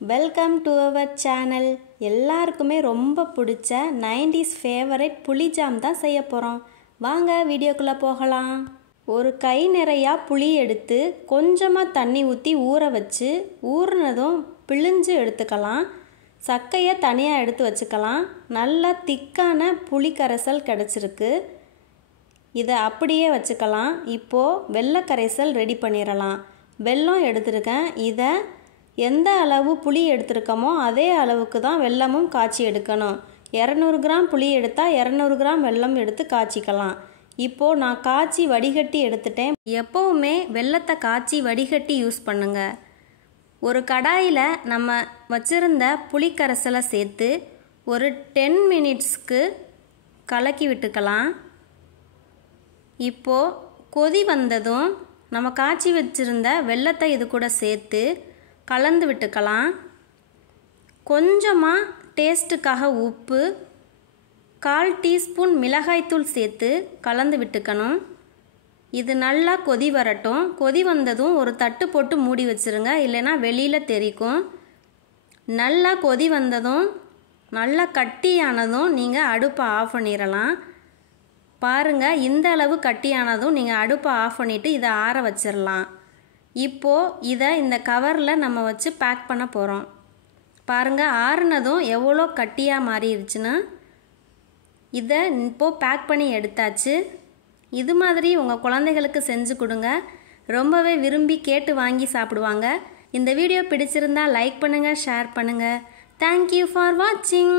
Welcome to our channel. எல்லாருக்குமே ரொம்ப பிடிச்ச 90s ஃபேவரட் புளி ஜாம் தான் செய்ய போகிறோம். வாங்க வீடியோக்குள்ளே போகலாம். ஒரு கை நிறையா புளி எடுத்து கொஞ்சமாக தண்ணி ஊற்றி ஊற வச்சு ஊறினதும் பிழிஞ்சு எடுத்துக்கலாம். சக்கையை தனியாக எடுத்து வச்சுக்கலாம். நல்லா திக்கான புளி கரைசல் கிடச்சிருக்கு. இதை அப்படியே வச்சுக்கலாம். இப்போது வெள்ளை கரைசல் ரெடி பண்ணிடலாம். வெல்லம் எடுத்துருக்கேன். இதை எந்த அளவு புளி எடுத்துருக்கோமோ அதே அளவுக்கு தான் வெல்லமும் காய்ச்சி எடுக்கணும். 200 கிராம் புளி எடுத்தால் 200 கிராம் வெல்லம் எடுத்து காய்ச்சிக்கலாம். இப்போது நான் காய்ச்சி வடிகட்டி எடுத்துட்டேன். எப்போவுமே வெல்லத்தை காய்ச்சி வடிகட்டி யூஸ் பண்ணுங்க. ஒரு கடாயில் நம்ம வச்சுருந்த புளிக்கரைசலை சேர்த்து ஒரு 10 மினிட்ஸ்க்கு கலக்கி விட்டுக்கலாம். இப்போது கொதி வந்ததும் நம்ம காய்ச்சி வச்சுருந்த வெல்லத்தை இது கூட சேர்த்து கலந்து விட்டுக்கலாம். கொஞ்சமாக டேஸ்ட்டுக்காக உப்பு, 1/4 டீஸ்பூன் மிளகாய்த்தூள் சேர்த்து கலந்து விட்டுக்கணும். இது நல்லா கொதி வரட்டும். கொதி வந்ததும் ஒரு தட்டு போட்டு மூடி வச்சுருங்க, இல்லைன்னா வெளியில் தெரிக்கும். நல்லா கொதி வந்ததும் நல்லா கட்டியானதும் நீங்கள் அடுப்பை ஆஃப் பண்ணிடலாம். பாருங்கள், இந்த அளவு கட்டியானதும் நீங்கள் அடுப்பை ஆஃப் பண்ணிவிட்டு இதை ஆற வச்சிடலாம். இப்போது இதை இந்த கவரில் நம்ம வச்சு பேக் பண்ண போகிறோம். பாருங்கள், ஆறுனதும் எவ்வளோ கட்டியாக மாறிடுச்சுன்னு. இதை இப்போது பேக் பண்ணி எடுத்தாச்சு. இது மாதிரி உங்கள் குழந்தைகளுக்கு செஞ்சு கொடுங்க. ரொம்பவே விரும்பி கேட்டு வாங்கி சாப்பிடுவாங்க. இந்த வீடியோ பிடிச்சிருந்தா லைக் பண்ணுங்கள், ஷேர் பண்ணுங்கள். தேங்க்யூ ஃபார் வாட்சிங்.